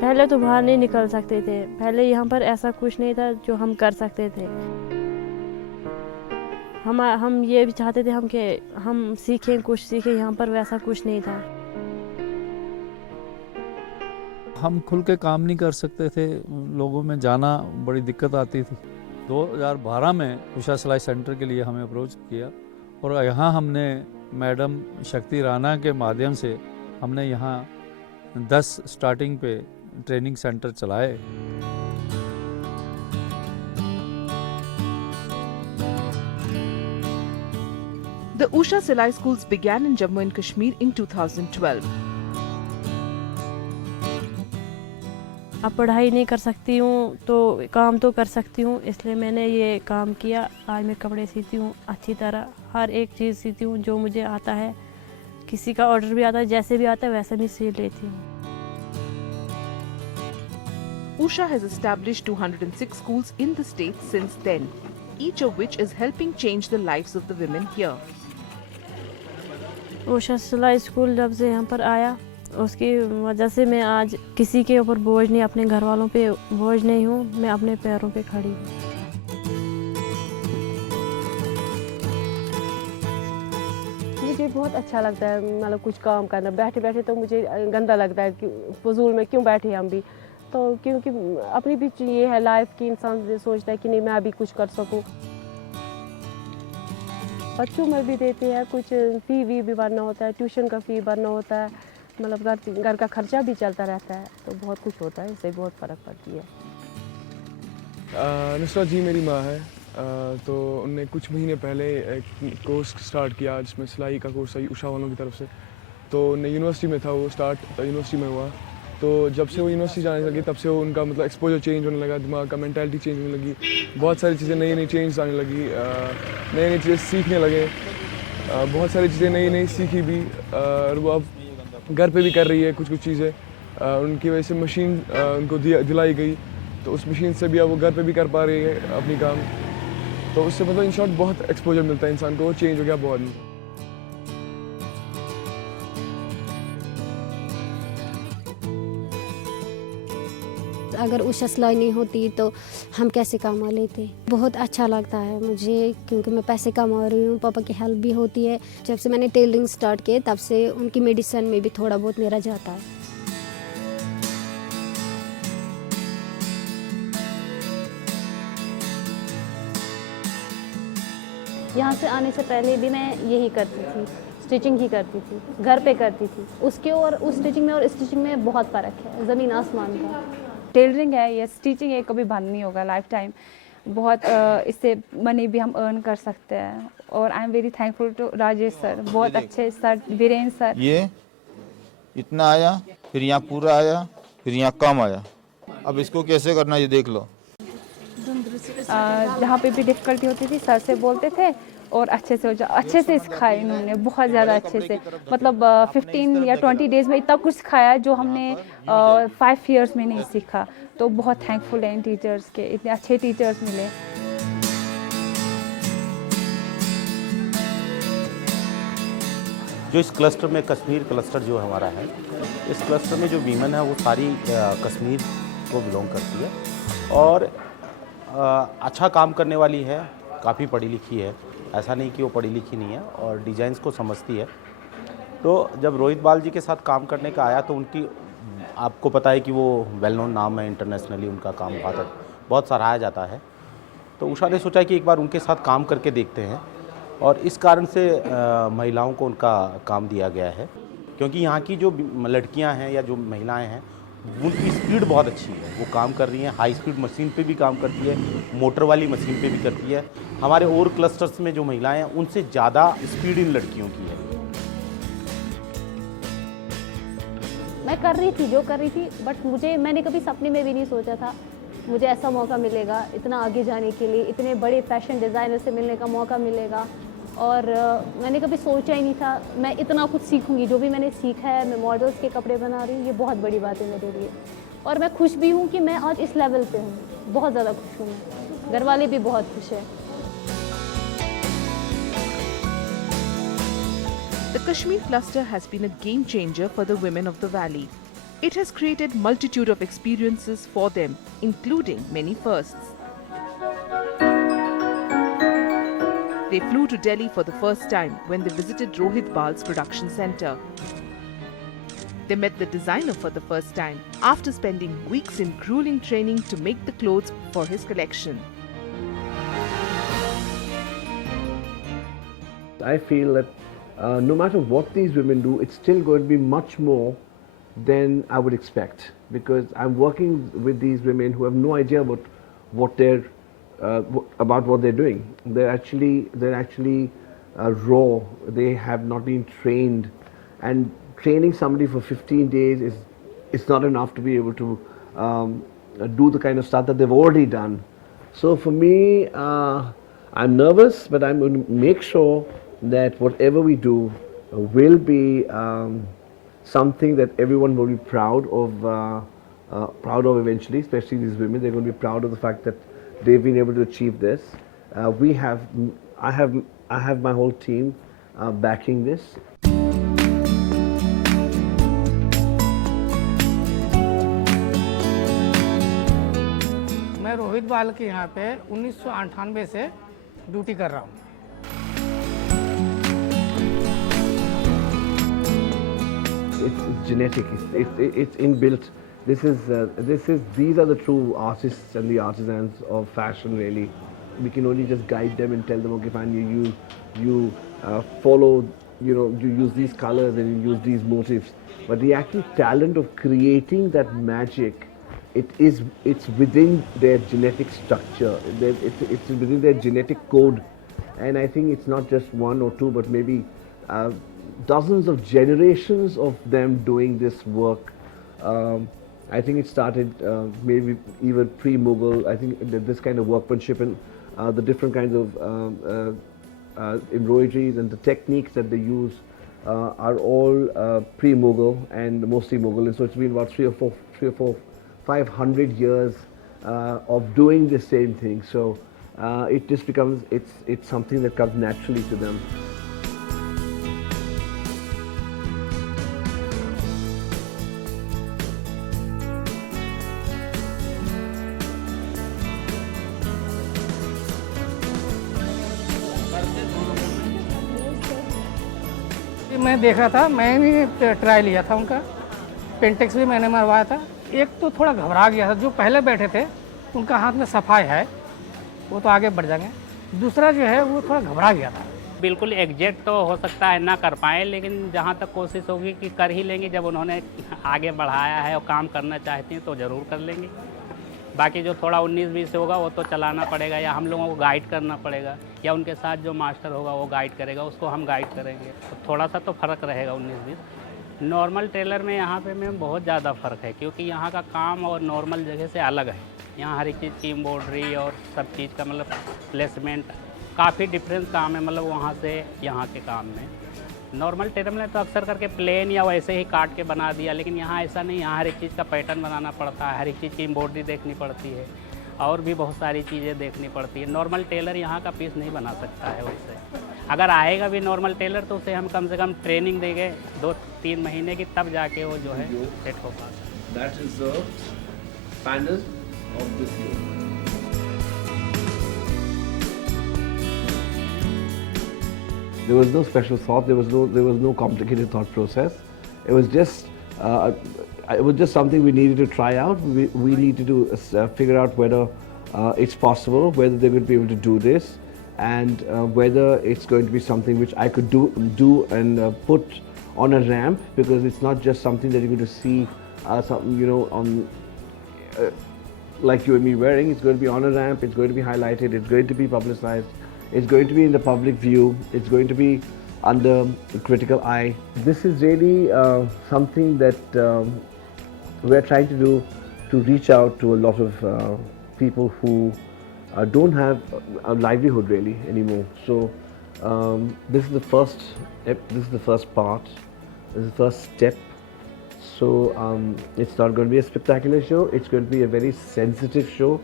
पहले तो बाहर नहीं निकल सकते थे, पहले यहाँ पर ऐसा कुछ नहीं था जो हम कर सकते थे। हम ये भी चाहते थे हम सीखें, कुछ सीखें, यहाँ पर वैसा कुछ नहीं था। हम खुल के काम नहीं कर सकते थे, लोगों में जाना बड़ी दिक्कत आती थी। 2012 में उषा सिलाई सेंटर के लिए हमें अप्रोच किया और यहाँ हमने मैडम शक्ति राणा के माध्यम से हमने यहाँ 10 स्टार्टिंग पे ट्रेनिंग सेंटर चलाए। The Usha Silai schools began in Jammu and Kashmir in 2012. अब पढ़ाई नहीं कर सकती हूँ तो काम तो कर सकती हूँ, इसलिए मैंने ये काम किया। आज मैं कपड़े सीती हूँ अच्छी तरह, हर एक चीज़ सीती हूँ जो मुझे आता है। किसी का ऑर्डर भी आता है, जैसे भी आता है वैसे भी सी लेती हूँ। Usha has established 206 schools in the state since then, each of which is helping change the lives of the women here. Usha सिलाई स्कूल जब से यहाँ पर आया, उसकी वजह से मैं आज किसी के ऊपर बोझ नहीं, अपने घर वालों पे बोझ नहीं हूँ, मैं अपने पैरों पे खड़ी हूँ। मुझे बहुत अच्छा लगता है, मतलब कुछ काम करना। बैठे बैठे तो मुझे गंदा लगता है कि फजूल में क्यों बैठे हम भी, तो क्योंकि अपनी भी ये है लाइफ की, इंसान सोचता है कि नहीं मैं भी कुछ कर सकूं। बच्चों में भी देते हैं, कुछ फी भी भरना होता है, ट्यूशन का फी भरना होता है, मतलब घर का खर्चा भी चलता रहता है, तो बहुत कुछ होता है, इससे बहुत फ़र्क पड़ती है। नुसरत जी मेरी माँ है, तो उनने कुछ महीने पहले एक कोर्स स्टार्ट किया जिसमें सिलाई का कोर्स है उषा वालों की तरफ से। तो उन्हें यूनिवर्सिटी में था वो स्टार्ट, यूनिवर्सिटी में हुआ। तो जब से वो यूनिवर्सिटी जाने लगी तब से वो उनका मतलब एक्सपोजर चेंज होने लगा, दिमाग का मेंटालिटी चेंज होने लगी, बहुत सारी चीज़ें नई चेंज आने लगी, नई चीज़ें सीखने लगे, बहुत सारी चीज़ें नई सीखी भी, और वो अब घर पे भी कर रही है कुछ चीज़ें। उनकी वजह से मशीन उनको दिलाई गई, तो उस मशीन से भी अब वो घर पे भी कर पा रही है अपनी काम। तो उससे मतलब इन शॉर्ट बहुत एक्सपोजर मिलता है इंसान को, वो चेंज हो गया बहुत। अगर उषा सिलाई नहीं होती तो हम कैसे कमा लेते। बहुत अच्छा लगता है मुझे, क्योंकि मैं पैसे कमा रही हूँ, पापा की हेल्प भी होती है। जब से मैंने टेलरिंग स्टार्ट किया तब से उनकी मेडिसिन में भी थोड़ा बहुत मेरा जाता है। यहाँ से आने से पहले भी मैं यही करती थी, स्टिचिंग ही करती थी, घर पे करती थी। उसके और उस स्टिचिंग में और स्टिचिंग में बहुत फ़र्क है, ज़मीन आसमान का। टेलरिंग है या स्टिचिंग है, कभी बंद नहीं होगा लाइफ टाइम। बहुत इससे मनी भी हम अर्न कर सकते हैं। और I am very thankful to Rajesh sir, बहुत अच्छे सर, वीरेंद्र सर। ये इतना आया, फिर यहाँ पूरा आया, फिर यहाँ कम आया, अब इसको कैसे करना ये देख लो। जहाँ पे भी डिफ़िकल्टी होती थी सर से बोलते थे और अच्छे से सिखाया इन्होंने, बहुत ज़्यादा अच्छे से। मतलब 15 या 20 डेज़ में इतना कुछ सिखाया जो हमने 5 इयर्स में नहीं सीखा। तो बहुत थैंकफुल है इन टीचर्स के, इतने अच्छे टीचर्स मिले। जो इस क्लस्टर में, कश्मीर क्लस्टर जो हमारा है, इस क्लस्टर में जो वीमेन है वो सारी कश्मीर को बिलोंग करती है और अच्छा काम करने वाली है, काफ़ी पढ़ी लिखी है, ऐसा नहीं कि वो पढ़ी लिखी नहीं है, और डिज़ाइंस को समझती है। तो जब रोहित बाल जी के साथ काम करने का आया तो उनकी, आपको पता है कि वो वेल नोन नाम है, इंटरनेशनली उनका काम बहुत सराहा जाता है। तो उषा ने सोचा कि एक बार उनके साथ काम करके देखते हैं, और इस कारण से महिलाओं को उनका काम दिया गया है। क्योंकि यहाँ की जो लड़कियाँ हैं या जो महिलाएँ हैं, उनकी स्पीड बहुत अच्छी है, वो काम कर रही हैं, हाई स्पीड मशीन पे भी काम करती है, मोटर वाली मशीन पे भी करती है। हमारे और क्लस्टर्स में जो महिलाएं हैं उनसे ज़्यादा स्पीड इन लड़कियों की है। मैं कर रही थी जो कर रही थी, बट मैंने कभी सपने में भी नहीं सोचा था मुझे ऐसा मौका मिलेगा, इतना आगे जाने के लिए, इतने बड़े फैशन डिज़ाइनर से मिलने का मौका मिलेगा। और मैंने कभी सोचा ही नहीं था मैं इतना कुछ सीखूंगी। जो भी मैंने सीखा है, मैं मॉडल्स के कपड़े बना रही हूँ, ये बहुत बड़ी बात है मेरे लिए। और मैं खुश भी हूँ कि मैं आज इस लेवल पे हूँ, बहुत ज़्यादा खुश हूँ मैं, घर वाले भी बहुत खुश हैं। The Kashmir cluster has been a game changer for the women of the valley. It has created multitude of experiences for them, including many firsts. They flew to Delhi for the first time when they visited Rohit Bal's production center. They met the designer for the first time after spending weeks in grueling training to make the clothes for his collection. I feel that no matter what these women do, it's still going to be much more than I would expect, because I'm working with these women who have no idea about what they're doing. They're actually raw. They have not been trained, and training somebody for 15 days is not enough to be able to do the kind of stuff that they've already done. So for me, I'm nervous, but I'm going to make sure that whatever we do will be something that everyone will be proud of eventually, especially these women. They're going to be proud of the fact that they've been able to achieve this. I have my whole team backing this. मैं रोहित बाल के यहाँ पे 1998 से ड्यूटी कर रहा हूँ। It's genetic. It's inbuilt. These are the true artists and the artisans of fashion. Really, we can only just guide them and tell them, okay, fine, you follow, you use these colors and you use these motifs. But the actual talent of creating that magic, it's within their genetic structure. It's within their genetic code, and I think it's not just one or two, but maybe dozens of generations of them doing this work. I think it started maybe even pre-Mughal. I think this kind of workmanship and the different kinds of embroideries and the techniques that they use are all pre-Mughal and mostly Mughal. And so it's been about 500 years of doing the same thing. So it just becomes, it's something that comes naturally to them. मैं देख रहा था, मैंने भी ट्राई लिया था उनका, पेंटेक्स भी मैंने मरवाया था। एक तो थोड़ा घबरा गया था, जो पहले बैठे थे उनका हाथ में सफाई है, वो तो आगे बढ़ जाएंगे। दूसरा जो है वो थोड़ा घबरा गया था। बिल्कुल एग्जैक्ट तो हो सकता है ना कर पाए, लेकिन जहाँ तक कोशिश होगी कि कर ही लेंगे। जब उन्होंने आगे बढ़ाया है और काम करना चाहती हैं तो ज़रूर कर लेंगे। बाकी जो थोड़ा 19-20 होगा वो तो चलाना पड़ेगा, या हम लोगों को गाइड करना पड़ेगा, या उनके साथ जो मास्टर होगा वो गाइड करेगा, उसको हम गाइड करेंगे। तो थोड़ा सा तो फ़र्क रहेगा 19-20। नॉर्मल टेलर में यहाँ पे मैम बहुत ज़्यादा फ़र्क है, क्योंकि यहाँ का काम और नॉर्मल जगह से अलग है। यहाँ हर एक चीज़ की एम्ब्रॉयडरी और सब चीज़ का मतलब प्लेसमेंट काफ़ी डिफरेंस काम है, मतलब वहाँ से यहाँ के काम में। नॉर्मल टेलर में तो अक्सर करके प्लेन या वैसे ही काट के बना दिया, लेकिन यहाँ ऐसा नहीं। यहाँ हर एक चीज़ का पैटर्न बनाना पड़ता है, हर एक चीज़ की एम्ब्रॉयडरी देखनी पड़ती है, और भी बहुत सारी चीज़ें देखनी पड़ती है। नॉर्मल टेलर यहाँ का पीस नहीं बना सकता है वैसे। अगर आएगा भी नॉर्मल टेलर तो उसे हम कम से कम ट्रेनिंग देंगे 2-3 महीने की, तब जाके वो जो है सेट हो पाता है। There was no special thought. There was no complicated thought process. It was just something we needed to try out. We needed to figure out whether it's possible, whether they're going to be able to do this, and whether it's going to be something which I could do and put on a ramp, because it's not just something that you're going to see something, on like you and me wearing. It's going to be on a ramp. It's going to be highlighted. It's going to be publicized. It's going to be in the public view. It's going to be under critical eye. This is really something that we're trying to do, to reach out to a lot of people who don't have a livelihood really anymore. So this is the first part. This is the first step. So it's not going to be a spectacular show. It's going to be a very sensitive show.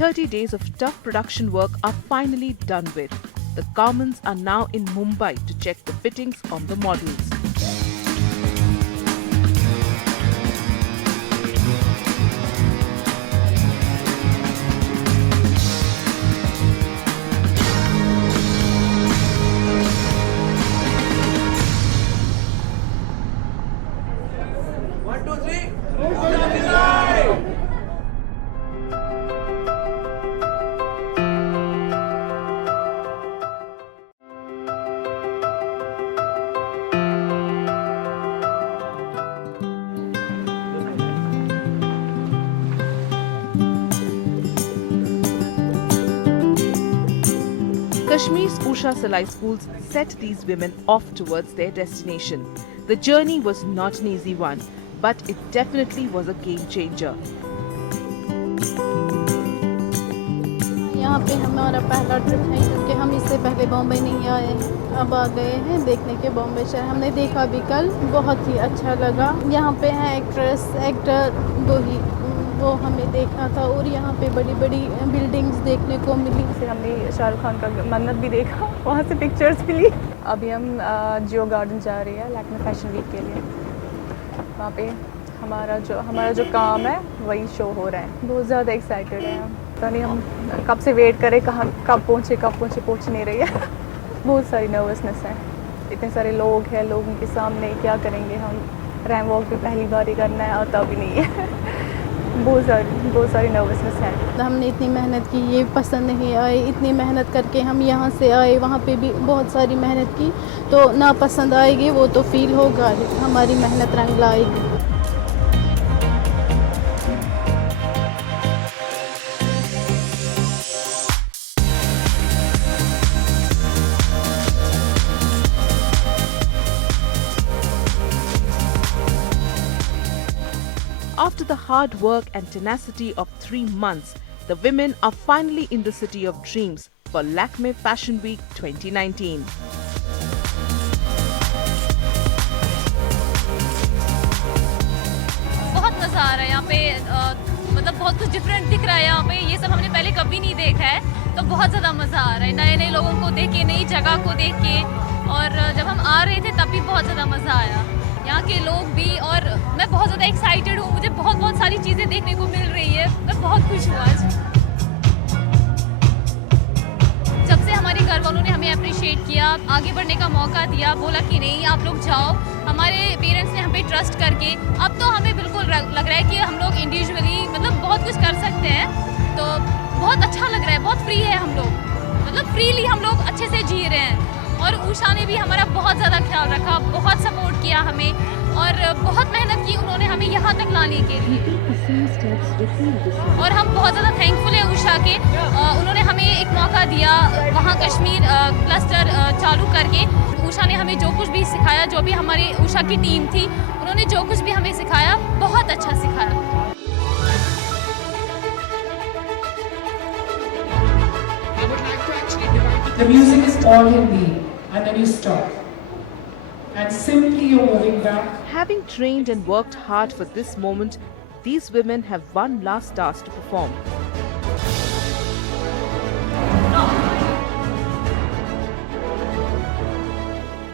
30 days of tough production work are finally done with. The garments are now in Mumbai to check the fittings on the models. Kashmir's Usha Salai schools set these women off towards their destination. The journey was not an easy one, but it definitely was a game changer. यहाँ पे हमारा पहला ट्रिप है क्योंकि हम इससे पहले बॉम्बे नहीं आए, अब आ गए हैं देखने के बॉम्बे शहर। हमने देखा भी कल, बहुत ही अच्छा लगा। यहाँ पे हैं एक्ट्रेस एक्टर दो ही, वो हमें देखना था और यहाँ पे बड़ी बड़ी बिल्डिंग्स देखने को मिली। हमने शाहरुख खान का मन्नत भी देखा, वहाँ से पिक्चर्स भी ली। अभी हम जियो गार्डन जा रही है लैक्मे फैशन वीक के लिए। वहाँ पे हमारा जो काम है वही शो हो रहा है। बहुत ज़्यादा एक्साइटेड है हम, पता नहीं हम कब से वेट करें, कब पहुँचे पहुँच नहीं रही है। बहुत सारी नर्वसनेस है, इतने सारे लोग हैं, लोगों के सामने क्या करेंगे हम। रैम वॉक भी पहली बार ही करना है, आता भी नहीं है। बहुत सारी नर्वसनेस है। हमने इतनी मेहनत की, ये पसंद नहीं आए, इतनी मेहनत करके हम यहाँ से आए, वहाँ पे भी बहुत सारी मेहनत की, तो ना पसंद आएगी वो तो फील होगा, हमारी मेहनत रंग लाएगी। After the hard work and tenacity of 3 months, the women are finally in the city of dreams for Lakme Fashion Week 2019. बहुत मज़ा आ रहा है यहाँ पे, मतलब बहुत कुछ डिफरेंट दिख रहा है यहाँ पे। ये सब हमने पहले कभी नहीं देखा है, तो बहुत ज़्यादा मज़ा आ रहा है नए नए लोगों को देख के, नई जगह को देख के। और जब हम आ रहे थे तब भी बहुत ज़्यादा मज़ा आया, यहाँ के लोग भी, और मैं बहुत ज़्यादा एक्साइटेड हूँ। मुझे बहुत सारी चीज़ें देखने को मिल रही है, मैं बहुत खुश हूँ आज। जब से हमारे घर वालों ने हमें अप्रिशिएट किया, आगे बढ़ने का मौका दिया, बोला कि नहीं आप लोग जाओ, हमारे पेरेंट्स ने हम पे ट्रस्ट करके, अब तो हमें बिल्कुल लग रहा है कि हम लोग इंडिविजुअली मतलब बहुत कुछ कर सकते हैं। तो बहुत अच्छा लग रहा है, बहुत फ्री है हम लोग, मतलब फ्रीली हम लोग अच्छे से जी रहे हैं। और उषा ने भी हमारा बहुत ज़्यादा ख्याल रखा, बहुत सपोर्ट किया हमें, और बहुत मेहनत की उन्होंने हमें यहाँ तक लाने के लिए। और हम बहुत ज़्यादा थैंकफुल हैं उषा के, उन्होंने हमें एक मौका दिया वहाँ कश्मीर क्लस्टर चालू करके। उषा ने हमें जो कुछ भी सिखाया, जो भी हमारी उषा की टीम थी, उन्होंने जो कुछ भी हमें सिखाया बहुत अच्छा सिखाया। The music is all in B, and then you stop. And simply you're moving back. Having trained and worked hard for this moment, these women have one last task to perform.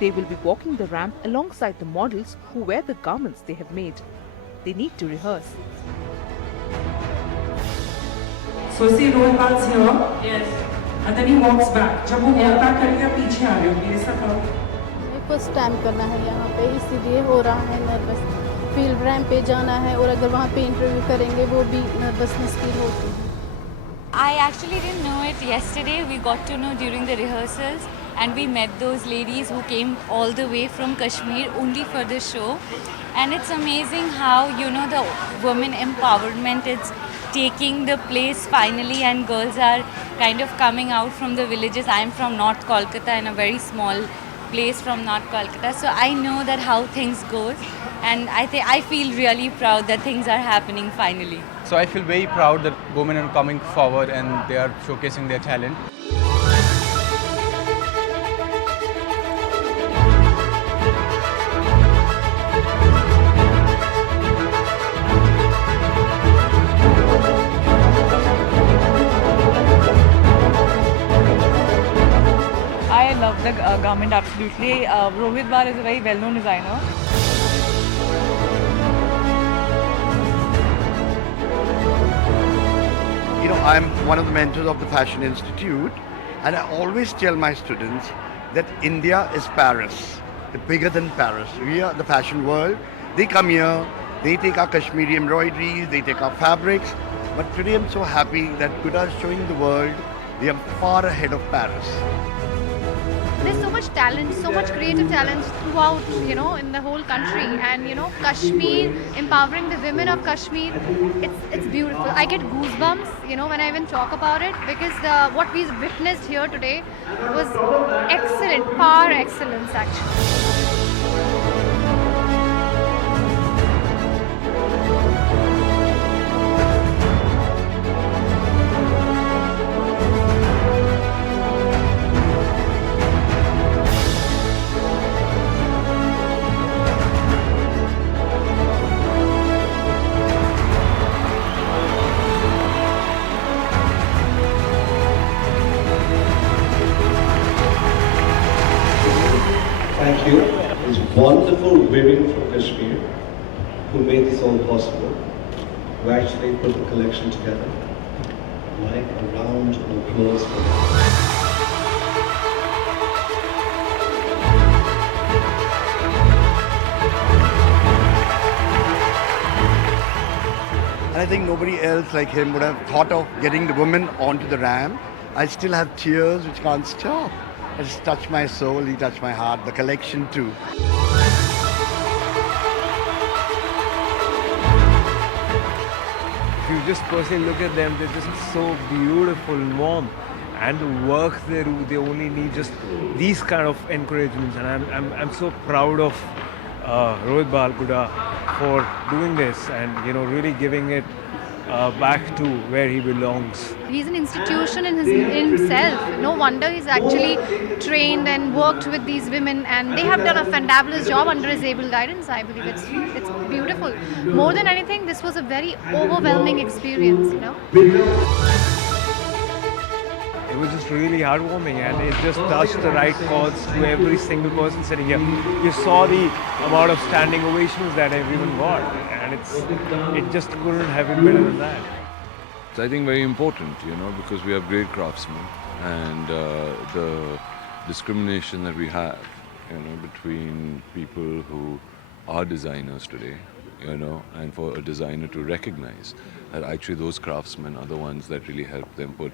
They will be walking the ramp alongside the models who wear the garments they have made. They need to rehearse. So see Rohit Bal's here. Yes. And then he walks back. जब वो walk back करेगा पीछे आ रहे हो मेरे साथ आओ। First time करना है यहाँ पे, इसीलिए हो रहा है नर्वस। फील्ड रैंप पे जाना है और अगर वहाँ पे इंटरव्यू करेंगे वो भी नर्वसनेस फील होती है। I actually didn't know it yesterday. We got to know during the rehearsals, and we met those ladies who came all the way from Kashmir only for the show. And it's amazing how, you know, the women empowerment is taking the place finally, and girls are kind of coming out from the villages. I'm from North Kolkata, in a very small place from North Kolkata, so I know that how things goes, and I feel really proud that things are happening finally. So I feel very proud that women are coming forward and they are showcasing their talent. garment, absolutely. Rohit Bal is a very well-known designer. You know, I'm one of the mentors of the Fashion Institute, and I always tell my students that India is Paris, bigger than Paris. We are the fashion world. They come here, they take our Kashmiri embroideries, they take our fabrics. But today I'm so happy that Huda is showing the world we are far ahead of Paris. There's so much talent, so much creative talent throughout, you know, in the whole country. And, you know, Kashmir, empowering the women of Kashmir, it's beautiful. I get goosebumps, you know, when I even talk about it, because what we witnessed here today was excellent, par excellence actually. Thank you. These wonderful women from Kashmir who made this all possible, who actually put the collection together. Like a round of applause for them. And I think nobody else like him would have thought of getting the women onto the ramp. I still have tears which can't stop. It just touched my soul, he touched my heart, the collection too. If you just personally look at them, they're just so beautiful and warm. And the work they do, they only need just these kind of encouragements. And I'm so proud of Rohit Bal Huda for doing this and, you know, really giving it back to where he belongs. He's an institution in himself. No wonder he's actually trained and worked with these women, and they have done a fantabulous job under his able guidance. I believe it's beautiful. More than anything, this was a very overwhelming experience, you know. It was just really heartwarming, and it just touched the right chords to every single person sitting here. You saw the amount of standing ovations that everyone got, and it just couldn't have been better than that. It's, I think, very important, you know, because we have great craftsmen, and the discrimination that we have, you know, between people who are designers today, you know, and for a designer to recognize that actually those craftsmen are the ones that really help them put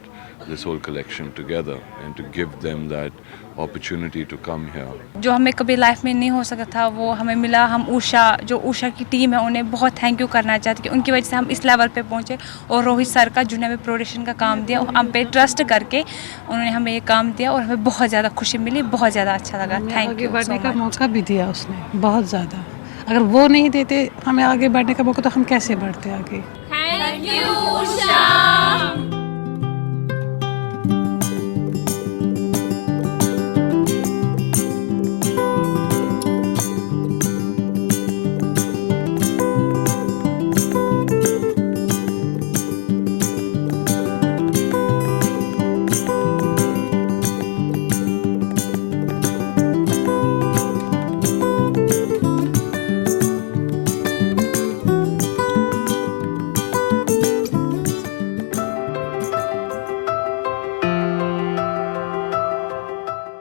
this whole collection together and to give them that opportunity to come here. जो हमें कभी लाइफ में नहीं हो सका था वो हमें मिला. हम उषा की टीम है उन्हें बहुत थैंक यू करना चाहते हैं कि उनकी वजह से हम इस लेवल पे पहुंचे. और रोहित सर का जिन्होंने हमें प्रोडक्शन का काम दिया, हम पे ट्रस्ट करके उन्होंने हमें ये काम दिया और हमें बहुत ज़्यादा खुशी मिली, बहुत ज़्यादा अच्छा लगा. Thank you. बढ़ने का मौका भी दिया उसने बहुत ज़्यादा. अगर वो नहीं देते हमें आगे बढ़ने का मौका तो हम कैसे बढ़ते आगे. Thank you.